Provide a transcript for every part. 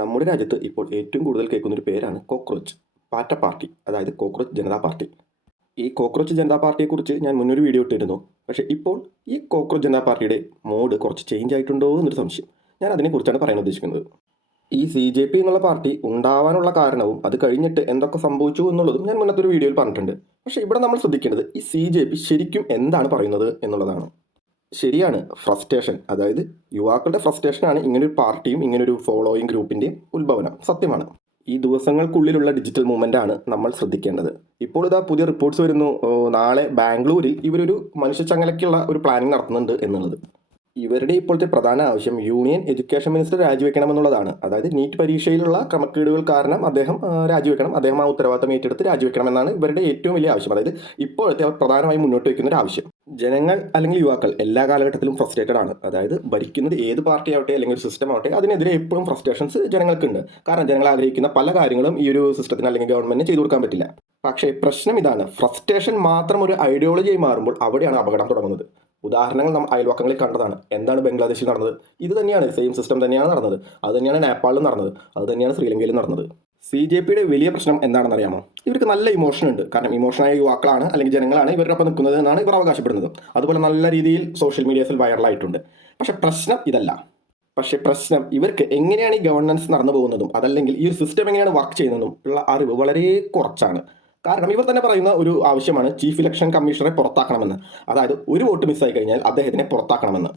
നമ്മുടെ രാജ്യത്ത് ഇപ്പോൾ ഏറ്റവും കൂടുതൽ കേൾക്കുന്നൊരു പേരാണ് കോക്രോച്ച് പാറ്റ പാർട്ടി, അതായത് കോക്രോച്ച് ജനതാ പാർട്ടി. ഈ കോക്രോച്ച് ജനതാ പാർട്ടിയെക്കുറിച്ച് ഞാൻ മുന്നൊരു വീഡിയോ ഇട്ടിരുന്നു. പക്ഷേ ഇപ്പോൾ ഈ കോക്രോച്ച് ജനതാ പാർട്ടിയുടെ മോഡ് കുറച്ച് ചേഞ്ച് ആയിട്ടുണ്ടോ എന്നൊരു സംശയം. ഞാൻ അതിനെക്കുറിച്ചാണ് പറയാൻ ഉദ്ദേശിക്കുന്നത്. ഈ CJP എന്നുള്ള പാർട്ടി ഉണ്ടാവാനുള്ള കാരണവും അത് കഴിഞ്ഞിട്ട് എന്തൊക്കെ സംഭവിച്ചു എന്നുള്ളതും ഞാൻ മുന്നത്തെ ഒരു വീഡിയോയിൽ പറഞ്ഞിട്ടുണ്ട്. പക്ഷേ ഇവിടെ നമ്മൾ ശ്രദ്ധിക്കേണ്ടത് ഈ CJP ശരിക്കും എന്താണ് പറയുന്നത് എന്നുള്ളതാണ്. ശരിയാണ്, ഫ്രസ്ട്രേഷൻ, അതായത് യുവാക്കളുടെ ഫ്രസ്ട്രേഷനാണ് ഇങ്ങനൊരു പാർട്ടിയും ഇങ്ങനൊരു ഫോളോയിങ് ഗ്രൂപ്പിൻ്റെയും ഉത്ഭവനം. സത്യമാണ്. ഈ ദിവസങ്ങൾക്കുള്ളിലുള്ള ഡിജിറ്റൽ മൂവ്മെൻ്റ് ആണ് നമ്മൾ ശ്രദ്ധിക്കേണ്ടത്. ഇപ്പോൾ ഇതാ പുതിയ റിപ്പോർട്ട്സ് വരുന്നു, നാളെ ബാംഗ്ലൂരിൽ ഇവരൊരു മനുഷ്യച്ചങ്ങലയ്ക്കുള്ള ഒരു പ്ലാനിങ് നടത്തുന്നുണ്ട് എന്നുള്ളത്. ഇവരുടെ ഇപ്പോഴത്തെ പ്രധാന ആവശ്യം യൂണിയൻ എഡ്യൂക്കേഷൻ മിനിസ്റ്റർ രാജിവെക്കണമെന്നുള്ളതാണ്. അതായത് നീറ്റ് പരീക്ഷയിലുള്ള ക്രമക്കേടുകൾ കാരണം അദ്ദേഹം രാജിവെക്കണം, അദ്ദേഹം ആ ഉത്തരവാദിത്തം ഏറ്റെടുത്ത് രാജിവെക്കണമെന്നാണ് ഇവരുടെ ഏറ്റവും വലിയ ആവശ്യം. അതായത് ഇപ്പോഴത്തെ അവർ പ്രധാനമായും മുന്നോട്ട് വയ്ക്കുന്ന ഒരു ആവശ്യം. ജനങ്ങൾ അല്ലെങ്കിൽ യുവാക്കൾ എല്ലാ കാലഘട്ടത്തിലും ഫ്രസ്ട്രേറ്റഡ് ആണ്. അതായത് ഭരിക്കുന്നത് ഏത് പാർട്ടി ആവട്ടെ അല്ലെങ്കിൽ ഒരു സിസ്റ്റം ആവട്ടെ, അതിനെതിരെ എപ്പോഴും ഫ്രസ്ട്രേഷൻസ് ജനങ്ങൾക്കുണ്ട്. കാരണം ജനങ്ങൾ ആഗ്രഹിക്കുന്ന പല കാര്യങ്ങളും ഈ ഒരു സിസ്റ്റത്തിന് അല്ലെങ്കിൽ ഗവൺമെന്റിന് ചെയ്തു കൊടുക്കാൻ പറ്റില്ല. പക്ഷേ പ്രശ്നം ഇതാണ്, ഫ്രസ്ട്രേഷൻ മാത്രം ഒരു ഐഡിയോളജിയായി മാറുമ്പോൾ അവിടെയാണ് അപകടം തുടങ്ങുന്നത്. ഉദാഹരണങ്ങൾ നമ്മൾ അയൽവക്കങ്ങളിൽ കണ്ടതാണ്. എന്താണ് ബംഗ്ലാദേശിൽ നടന്നത്? ഇത് തന്നെയാണ്, സെയിം സിസ്റ്റം തന്നെയാണ് നടന്നത്. അത് തന്നെയാണ് നേപ്പാളിൽ നടന്നത്, അത് തന്നെയാണ് ശ്രീലങ്കയിൽ നടന്നത്. CJPയുടെ വലിയ പ്രശ്നം എന്താണെന്ന് അറിയാമോ? ഇവർക്ക് നല്ല ഇമോഷൻ ഉണ്ട്. കാരണം ഇമോഷനായ യുവാക്കളാണ് അല്ലെങ്കിൽ ജനങ്ങളാണ് ഇവരുടെ ഒപ്പം നിൽക്കുന്നത് എന്നാണ് ഇവർ അവകാശപ്പെടുന്നത്. അതുപോലെ നല്ല രീതിയിൽ സോഷ്യൽ മീഡിയസിൽ വൈറലായിട്ടുണ്ട്. പക്ഷെ പ്രശ്നം ഇതല്ല. പ്രശ്നം ഇവർക്ക് എങ്ങനെയാണ് ഈ ഗവർണൻസ് നടന്നു പോകുന്നതും അതല്ലെങ്കിൽ ഈ ഒരു സിസ്റ്റം എങ്ങനെയാണ് വർക്ക് ചെയ്യുന്നതും ഉള്ള അറിവ് വളരെ കുറച്ചാണ്. കാരണം ഇവർ തന്നെ പറയുന്ന ഒരു ആവശ്യമാണ് ചീഫ് ഇലക്ഷൻ കമ്മീഷണറെ പുറത്താക്കണമെന്ന്. അതായത് ഒരു വോട്ട് മിസ്സായി കഴിഞ്ഞാൽ അദ്ദേഹത്തിനെ പുറത്താക്കണമെന്ന്.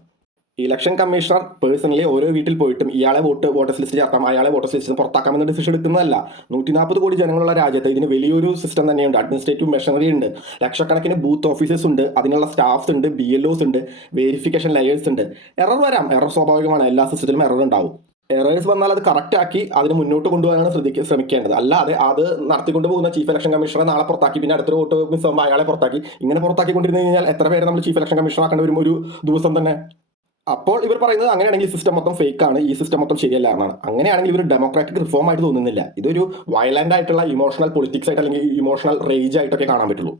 ഇലക്ഷൻ കമ്മീഷണർ പേഴ്സണലി ഓരോ വീട്ടിൽ പോയിട്ടും ഇയാളെ വോട്ടേഴ്സ് ലിസ്റ്റ് ചേർക്കാം, അയാളെ വോട്ടേഴ്സ് ലിസ്റ്റ് പുറത്താക്കാമെന്ന ഡിസിഷൻ എടുക്കുന്നതല്ല. 140 കോടി ജനങ്ങളുള്ള രാജ്യത്ത് ഇതിന് വലിയൊരു സിസ്റ്റം തന്നെയുണ്ട്. അഡ്മിനിസ്ട്രേറ്റീവ് മെഷീനറി ഉണ്ട്, ലക്ഷക്കണക്കിന് ബൂത്ത് ഓഫീസേഴ്സ് ഉണ്ട്, അതിനുള്ള സ്റ്റാഫ്സ് ഉണ്ട്, BLOs ഉണ്ട്, വെരിഫിക്കേഷൻ ലെയേഴ്സ് ഉണ്ട്. എറർ വരാം, എറർ സ്വാഭാവികമാണ്, എല്ലാ സിസ്റ്റത്തിലും എറർ ഉണ്ടാവും. എറേഴ്സ് വന്നാൽ അത് കറക്റ്റ് ആക്കി അതിന് മുന്നോട്ട് കൊണ്ടുപോകാനാണ് ശ്രമിക്കേണ്ടത്. അല്ലാതെ അത് നടത്തിക്കൊണ്ട് പോകുന്ന ചീഫ് ഇലക്ഷൻ കമ്മീഷണറെ നാളെ പുറത്താക്കി പിന്നെ അടുത്തൊരു വോട്ട് മിസ്സാകുമ്പോൾ അയാളെ പുറത്താക്കി ഇങ്ങനെ പുറത്താക്കിക്കൊണ്ടിരുന്നു കഴിഞ്ഞാൽ എത്ര പേരെ നമ്മൾ ചീഫ് ഇലക്ഷൻ കമ്മീഷണർ ആക്കേണ്ടി വരും ഒരു ദിവസം തന്നെ. അപ്പോൾ ഇവർ പറയുന്നത് അങ്ങനെയാണെങ്കിൽ ഈ സിസ്റ്റം മൊത്തം ഫേക്ക് ആണ്, ഈ സിസ്റ്റം മൊത്തം ശരിയല്ല എന്നാണ്. അങ്ങനെയാണെങ്കിൽ ഇവർ ഡെമോക്രാറ്റിക് റിഫോം ആയിട്ട് തോന്നുന്നില്ല. ഇതൊരു വയലന്റ് ആയിട്ടുള്ള ഇമോഷണൽ പൊളിറ്റിക്സ് ആയിട്ട് അല്ലെങ്കിൽ ഇമോഷണൽ റേജ് ആയിട്ടൊക്കെ കാണാൻ പറ്റുള്ളൂ.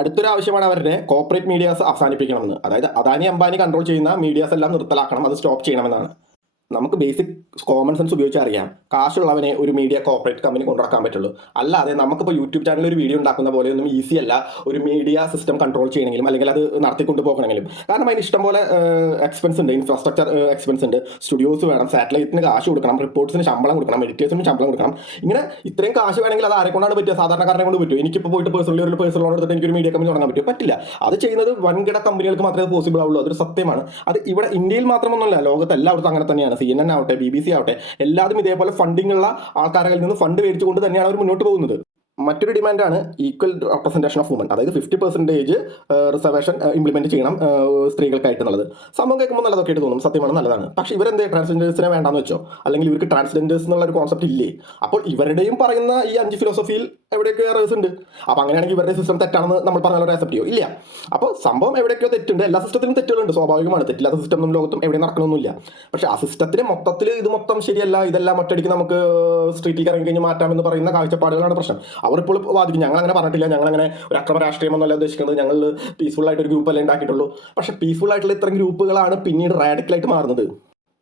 അടുത്തൊരു ആവശ്യമാണ് അവരുടെ കോർപ്പറേറ്റ് മീഡിയാസ് അവസാനിപ്പിക്കണമെന്ന്. അതായത് അദാനി അംബാനി കൺട്രോൾ ചെയ്യുന്ന മീഡിയാസ് എല്ലാം നിർത്തലാക്കണം, അത് സ്റ്റോപ്പ് ചെയ്യണമെന്നാണ്. നമുക്ക് ബേസിക് കോമൺ സെൻസ് ഉപയോഗിച്ച് അറിയാം, കാശുള്ളവനെ ഒരു മീഡിയ കോർപ്പറേറ്റ് കമ്പനി കൊണ്ടുനടക്കാൻ പറ്റുള്ളൂ. അല്ലാതെ നമുക്കിപ്പോൾ യൂട്യൂബ് ചാനലിൽ ഒരു വീഡിയോ ഉണ്ടാക്കുന്ന പോലെയൊന്നും ഈസി അല്ല ഒരു മീഡിയ സിസ്റ്റം കൺട്രോൾ ചെയ്യണമെങ്കിലും അല്ലെങ്കിൽ അത് നടത്തിക്കൊണ്ട് പോകണമെങ്കിലും. കാരണം അതിന് ഇഷ്ടംപോലെ എക്സ്പെൻസ് ഉണ്ട്, ഇൻഫ്രാസ്ട്രക്ചർ എക്സ്പെൻസ് ഉണ്ട്, സ്റ്റുഡിയോസ് വേണം, സാറ്റലൈറ്റിന് കാശ് കൊടുക്കണം, റിപ്പോർട്ട്സിന് ശമ്പളം കൊടുക്കണം, എഡിറ്റേഴ്സിന് ശമ്പളം കൊടുക്കണം. ഇങ്ങനെ ഇത്രയും കാശ് വേണമെങ്കിൽ അത് ആരെ കൊണ്ടാണ് പറ്റുക? സാധാരണക്കാരനെ കൊണ്ട് പറ്റും. എനിക്കിപ്പോൾ പോയിട്ട് പേഴ്സണൽ ലോൺ എടുത്തിട്ട് എനിക്കൊരു മീഡിയ കമ്പനി തുടങ്ങാൻ പറ്റും? പറ്റില്ല. അത് ചെയ്യുന്നത് വൻകിട കമ്പനികൾക്ക് മാത്രമേ പോസിബിൾ ആവുള്ളൂ. അതൊരു സത്യമാണ്. അത് ഇവിടെ ഇന്ത്യയിൽ മാത്രമൊന്നുമല്ല, ലോകത്ത് എല്ലായിടത്തും അങ്ങനെ തന്നെയാണ്. CNN ആവട്ടെ, BBC ആവട്ടെ, എല്ലാവരും ഇതേപോലെ ഫണ്ടിങ് ഉള്ള ആൾക്കാരിൽ നിന്ന് ഫണ്ട് മേടിച്ചുകൊണ്ട് തന്നെയാണ് അവർ മുന്നോട്ട് പോകുന്നത്. മറ്റൊരു ഡിമാൻഡാണ് ഈക്വൽ റെപ്രസെൻറ്റേഷൻ ഓഫ് വുമൻ, അതായത് 50% റിസർവേഷൻ ഇംപ്ലിമെന്റ് ചെയ്യണം സ്ത്രീകൾക്കായിട്ട് എന്നുള്ളത്. സംഭവം കേൾക്കുമ്പോൾ നല്ലതൊക്കെ ആയിട്ട് തോന്നും, സത്യമാണ്, നല്ലതാണ്. പക്ഷേ ഇവരെന്തേ ട്രാൻസ്ജെൻഡേഴ്സിനെ വേണ്ടാന്ന് വെച്ചോ? അല്ലെങ്കിൽ ഇവർക്ക് ട്രാൻസ്ജെൻഡേഴ്സ് എന്നുള്ള ഒരു കോൺസെപ്റ്റ് ഇല്ലേ? അപ്പോൾ ഇവരുടെയും പറയുന്ന ഈ 5 ഫിലോസഫിയിൽ എവിടെയൊക്കെ എറേഴ്സ് ഉണ്ട്. അപ്പോൾ അങ്ങനെയാണെങ്കിൽ ഇവരുടെ സിസ്റ്റം തെറ്റാണെന്ന് നമ്മൾ പറഞ്ഞാൽ ആക്സെപ്റ്റ് ചെയ്യോ? ഇല്ല. അപ്പോൾ സംഭവം എവിടെയൊക്കെയോ തെറ്റുണ്ട്. എല്ലാ സിസ്റ്റത്തിലും തെറ്റുകളുണ്ട്, സ്വാഭാവികമാണ്. തെറ്റില്ലാത്ത സിസ്റ്റം ഒന്നും ലോകത്തും എവിടെ നടക്കണമെന്നില്ല. പക്ഷേ ആ സിസ്റ്റത്തിന് മൊത്തത്തിൽ ഇത് മൊത്തം ശരിയല്ല, ഇതെല്ലാം ഒറ്റയടിക്ക് നമുക്ക് സ്ട്രീറ്റിൽ ഇറങ്ങി കഴിഞ്ഞ് മാറ്റാമെന്ന് പറയുന്ന കാഴ്ചപ്പാടുകളാണ് പ്രശ്നം. അവർ ഇപ്പോൾ വാദിക്കും, ഞങ്ങൾ അങ്ങനെ പറഞ്ഞിട്ടില്ല, ഞങ്ങൾ അങ്ങനെ ഒരു അക്രമ രാഷ്ട്രീയമൊന്നുമല്ല ഉദ്ദേശിക്കുന്നത്, ഞങ്ങൾ പീസ്ഫുൾ ആയിട്ട് ഒരു ഗ്രൂപ്പ് അല്ലേ ഉണ്ടാക്കിയിട്ടുള്ളൂ. പക്ഷേ പീസ്ഫുൾ ആയിട്ടുള്ള ഇത്തരം ഗ്രൂപ്പുകളാണ് പിന്നീട് റാഡിക്കലായിട്ട് മാറുന്നത്.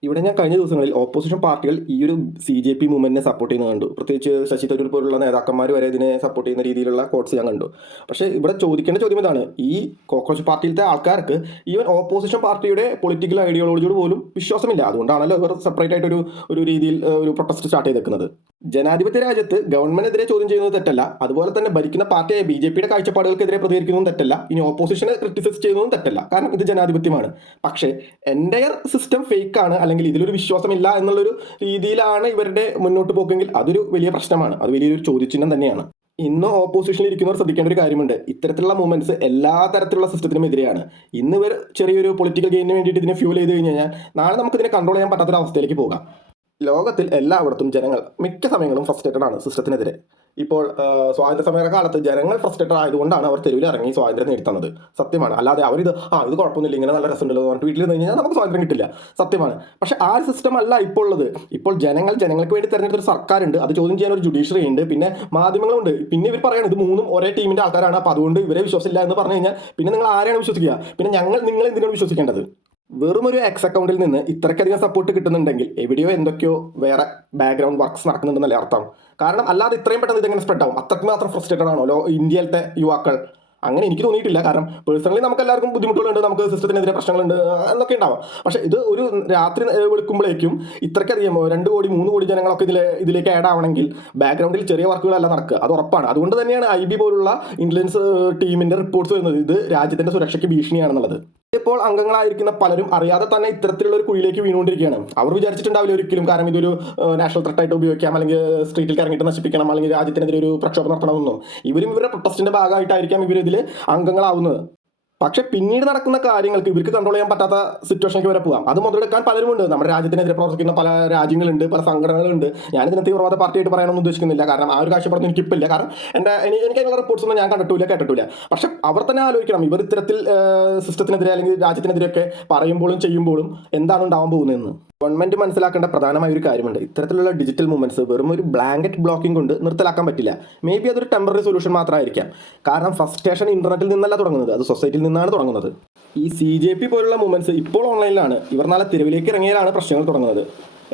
ഇവിടെ ഞാൻ കഴിഞ്ഞ ദിവസങ്ങളിൽ ഓപ്പോസിഷൻ പാർട്ടികൾ ഈ ഒരു CJP മൂവ്മെന്റിനെ സപ്പോർട്ട് ചെയ്യുന്നത് കണ്ടു. പ്രത്യേകിച്ച് ശശി തരൂർ പോലുള്ള നേതാക്കന്മാർ വരെ ഇതിനെ സപ്പോർട്ട് ചെയ്യുന്ന രീതിയിലുള്ള കോട്ട്സ് ഞാൻ കണ്ടു. പക്ഷേ ഇവിടെ ചോദിക്കേണ്ട ചോദ്യം ഇതാണ്, ഈ കോക്രോച്ച് പാർട്ടിയിലത്തെ ആൾക്കാർക്ക് ഈവൻ ഓപ്പോസിഷൻ പാർട്ടിയുടെ പൊളിറ്റിക്കൽ ഐഡിയോളജിയോട് പോലും വിശ്വാസമില്ല. അതുകൊണ്ടാണല്ലോ ഇവർ സെപ്പറേറ്റ് ആയിട്ട് ഒരു രീതിയിൽ ഒരു പ്രൊട്ടസ്റ്റ് സ്റ്റാർട്ട് ചെയ്തേക്കുന്നത്. ജനാധിപത്യ രാജ്യത്ത് ഗവൺമെന്റിനെതിരെ ചോദ്യം ചെയ്യുന്നത് തെറ്റല്ല, അതുപോലെ തന്നെ ഭരിക്കുന്ന പാർട്ടിയായ BJPയുടെ കാഴ്ചപ്പാടുകൾക്കെതിരെ പ്രതികരിക്കുന്നതും തെറ്റല്ല, ഇനി ഓപ്പോസിഷനെ ക്രിറ്റിസൈസ് ചെയ്യുന്നതും തെറ്റല്ല. കാരണം ഇത് ജനാധിപത്യമാണ്. പക്ഷേ എൻ്റയർ സിസ്റ്റം ഫേക്ക് ആണ് അല്ലെങ്കിൽ ഇതിലൊരു വിശ്വാസമില്ല എന്നുള്ളൊരു രീതിയിലാണ് ഇവരുടെ മുന്നോട്ട് പോക്കെങ്കിൽ അതൊരു വലിയ പ്രശ്നമാണ്, അത് വലിയൊരു ചോദ്യചിഹ്നം തന്നെയാണ്. ഇന്ന് ഓപ്പോസിഷനിൽ ഇരിക്കുന്നവർ ശ്രദ്ധിക്കേണ്ട ഒരു കാര്യമുണ്ട്, ഇത്തരത്തിലുള്ള മൂവ്മെന്റ്സ് എല്ലാ തരത്തിലുള്ള സിസ്റ്റത്തിനും എതിരെയാണ്. ഇന്ന് ഇവർ ചെറിയൊരു പൊളിറ്റിക്കൽ ഗെയിനിന് വേണ്ടിയിട്ട് ഇതിനെ ഫ്യൂൽ ചെയ്ത് കഴിഞ്ഞ് കഴിഞ്ഞാൽ നാളെ നമുക്ക് ഇതിനെ കൺട്രോൾ ചെയ്യാൻ പറ്റാത്തൊരു അവസ്ഥയിലേക്ക് പോകാം. ലോകത്തിൽ എല്ലായിടത്തും ജനങ്ങൾ മിക്ക സമയങ്ങളും ഫ്രസ്ട്രേറ്റഡ് ആണ് സിസ്റ്റത്തിനെതിരെ. ഇപ്പോൾ സ്വാതന്ത്ര്യ സമര കാലത്ത് ജനങ്ങൾ ഫ്രസ്ട്രേറ്റഡ് ആയതുകൊണ്ടാണ് അവർ തെരുവിൽ ഇറങ്ങി സ്വാതന്ത്ര്യം നേടിത്തന്നത്. സത്യമാണ്. അല്ലാതെ അവരിത് ഇത് കുഴപ്പമൊന്നുമില്ല, ഇങ്ങനെ നല്ല രസമുണ്ടല്ലോ എന്ന് പറഞ്ഞിട്ട് വീട്ടിൽ നിന്ന് കഴിഞ്ഞാൽ നമുക്ക് സ്വാതന്ത്ര്യം കിട്ടില്ല. സത്യമാണ്. പക്ഷേ ആ ഒരു സിസ്റ്റം അല്ല ഇപ്പോൾ ഉള്ളത്. ഇപ്പോൾ ജനങ്ങൾക്ക് വേണ്ടി തിരഞ്ഞെടുത്തൊരു സർക്കാരുണ്ട്, അത് ചോദ്യം ചെയ്യാൻ ഒരു ജുഡീഷ്യറി ഉണ്ട്, പിന്നെ മാധ്യമങ്ങളുണ്ട്. പിന്നെ ഇവർ പറയാണ് ഇത് മൂന്നും ഒരേ ടീമിൻ്റെ ആൾക്കാരാണ്, അപ്പോൾ അതുകൊണ്ട് ഇവരെ വിശ്വസിച്ചില്ല എന്ന് പറഞ്ഞു കഴിഞ്ഞാൽ പിന്നെ നിങ്ങൾ ആരെയാണ് വിശ്വസിക്കുക? പിന്നെ നിങ്ങൾ എന്തിനാണ് വിശ്വസിക്കേണ്ടത്? വെറും ഒരു എക്സ് അക്കൗണ്ടിൽ നിന്ന് ഇത്രയ്ക്കധികം സപ്പോർട്ട് കിട്ടുന്നുണ്ടെങ്കിൽ എവിടെയോ എന്തൊക്കെയോ വേറെ ബാക്ക്ഗ്രൗണ്ട് വർക്ക്സ് നടക്കുന്നുണ്ടെന്നല്ലേ അർത്ഥം. കാരണം അല്ലാതെ ഇത്രയും പെട്ടെന്ന് ഇതെങ്ങനെ സ്പ്രെഡ് ആവും? അത്രയ്ക്ക് മാത്രം ഫ്രസ്ട്രേറ്റഡ് ആണോ ഇന്ത്യയിലത്തെ യുവാക്കൾ? അങ്ങനെ എനിക്ക് തോന്നിയിട്ടില്ല. കാരണം പേഴ്സണലി നമുക്ക് എല്ലാവർക്കും ബുദ്ധിമുട്ടുകളുണ്ട്, നമുക്ക് സിസ്റ്റത്തിനെതിരെ പ്രശ്നങ്ങളുണ്ട് എന്നൊക്കെ ഉണ്ടാവാം. പക്ഷേ ഇത് ഒരു രാത്രി വെളുക്കുമ്പോഴേക്കും ഇത്രയ്ക്കധികം 2 കോടി 3 കോടി ജനങ്ങളൊക്കെ ഇതിലേക്ക് ആഡ് ആവണമെങ്കിൽ ബാക്ക്ഗ്രൗണ്ടിൽ ചെറിയ വർക്കുകളല്ല നടക്കുക, അത് ഉറപ്പാണ്. അതുകൊണ്ട് തന്നെയാണ് IB പോലുള്ള ഇന്റലിജൻസ് ടീമിന്റെ റിപ്പോർട്ട്സ് വരുന്നത് ഇത് രാജ്യത്തിന്റെ സുരക്ഷയ്ക്ക് ഭീഷണിയാണെന്നുള്ളത്. ഇപ്പോൾ അംഗങ്ങളായിരിക്കുന്ന പലരും അറിയാതെ തന്നെ ഇത്തരത്തിലുള്ള ഒരു കുഴിയിലേക്ക് വീണുകൊണ്ടിരിക്കുകയാണ്. അവർ വിചാരിച്ചിട്ടുണ്ടാവില്ല ഒരിക്കലും, കാരണം ഇതൊരു നാഷണൽ ത്രെട്ടായിട്ട് ഉപയോഗിക്കാം, അല്ലെങ്കിൽ സ്ട്രീറ്റിൽ ഇറങ്ങിയിട്ട് നശിപ്പിക്കണം, അല്ലെങ്കിൽ രാജ്യത്തിനെതിരെ ഒരു പ്രക്ഷോഭം നടത്തണമെന്നോ. ഇവരും ഇവരുടെ പ്രൊട്ടസ്റ്റിന്റെ ഭാഗമായിട്ടായിരിക്കാം ഇവരിതിൽ അംഗങ്ങളാവുന്നത്. പക്ഷെ പിന്നീട് നടക്കുന്ന കാര്യങ്ങൾക്ക് ഇവർക്ക് കൺട്രോൾ ചെയ്യാൻ പറ്റാത്ത സിറ്റുവേഷനിലേക്ക് വരെ പോകാം. അത് മുതലെടുക്കാൻ പലരുമുണ്ട്. നമ്മുടെ രാജ്യത്തിനെതിരെ പ്രവർത്തിക്കുന്ന പല രാജ്യങ്ങളുണ്ട്, പല സംഘടനകളുണ്ട്. ഞാനിതിനെ തീവ്രവാദ പാർട്ടിയായിട്ട് പറയാനൊന്നും ഉദ്ദേശിക്കുന്നില്ല, കാരണം ആ ഒരു കാഴ്ചപ്പാടൊന്നും എനിക്കിപ്പില്ല. കാരണം എനിക്ക് അതിനുള്ള റിപ്പോർട്ട്സ് ഒന്നും ഞാൻ കണ്ടിട്ടില്ല, കേട്ടിട്ടില്ല. പക്ഷെ അവർ തന്നെ ആലോചിക്കണം, ഇവർ ഇത്തരത്തിൽ സിസ്റ്റത്തിനെതിരെ അല്ലെങ്കിൽ രാജ്യത്തിനെതിരെയൊക്കെ പറയുമ്പോഴും ചെയ്യുമ്പോഴും എന്താണ് ഉണ്ടാവാൻ പോകുന്നതെന്ന്. ഗവൺമെന്റ് മനസ്സിലാക്കേണ്ട പ്രധാനമായ ഒരു കാര്യമുണ്ട്. ഇത്തരത്തിലുള്ള ഡിജിറ്റൽ മൂവ്മെന്റ്സ് വെറും ഒരു ബ്ലാങ്കറ്റ് ബ്ലോക്കിംഗ് കൊണ്ട് നിർത്തലാക്കാൻ പറ്റില്ല. മേ ബി അതൊരു ടെമ്പററി സൊല്യൂഷൻ മാത്രമായിരിക്കാം. കാരണം ഫസ്റ്റേഷൻ ഇന്റർനെറ്റിൽ നിന്നല്ല തുടങ്ങുന്നത്, അത് സൊസൈറ്റിയിൽ നിന്നാണ് തുടങ്ങുന്നത്. ഈ CJP പോലുള്ള മൂവ്മെന്റ്സ് ഇപ്പോൾ ഓൺലൈനിലാണ്. ഇവർ നാളെ തെരുവിലേക്ക് ഇറങ്ങിയാലാണ് പ്രശ്നങ്ങൾ തുടങ്ങുന്നത്.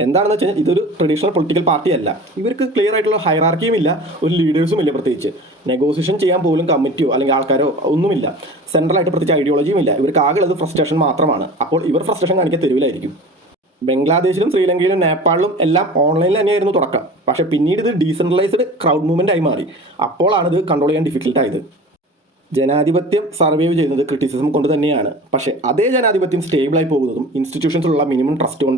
എന്താണെന്ന് വെച്ചാൽ ഇതൊരു ട്രഡീഷണൽ പൊളിറ്റിക്കൽ പാർട്ടി അല്ല. ഇവർക്ക് ക്ലിയർ ആയിട്ടുള്ള ഹൈറാർക്കിയും ഇല്ല, ഒരു ലീഡേഴ്സും ഇല്ല. പ്രത്യേകിച്ച് നെഗോസിയേഷൻ ചെയ്യാൻ പോലും കമ്മിറ്റിയോ അല്ലെങ്കിൽ ആൾക്കാരോ ഒന്നുമില്ല. സെൻട്രലായിട്ട് പ്രത്യേകിച്ച് ഐഡിയോളജിയും ഇല്ല. ഇവർക്ക് ആകെയുള്ളത് ഫ്രസ്ട്രേഷൻ മാത്രമാണ്. അപ്പോൾ ഇവർ ഫ്രസ്ട്രേഷൻ കാണിക്കാൻ തെരുവിലായിരിക്കും. ബംഗ്ലാദേശിലും ശ്രീലങ്കയിലും നേപ്പാളിലും എല്ലാം ഓൺലൈനിൽ തന്നെയായിരുന്നു തുടക്കം. പക്ഷേ പിന്നീട് ഇത് ഡീസെൻട്രലൈസ്ഡ് ക്രൗഡ് മൂവ്മെൻ്റ് ആയി മാറി. അപ്പോഴാണ് ഇത് കൺട്രോൾ ചെയ്യാൻ ഡിഫിക്കൽട്ടായത്. ജനാധിപത്യം സർവൈവ് ചെയ്യുന്നത് ക്രിറ്റിസിസം കൊണ്ട് തന്നെയാണ്. പക്ഷേ അതേ ജനാധിപത്യം സ്റ്റേബിളായി പോകുന്നതും ഇൻസ്റ്റിറ്റ്യൂഷൻസിലുള്ള മിനിമം ട്രസ്റ്റ് കൊണ്ട്.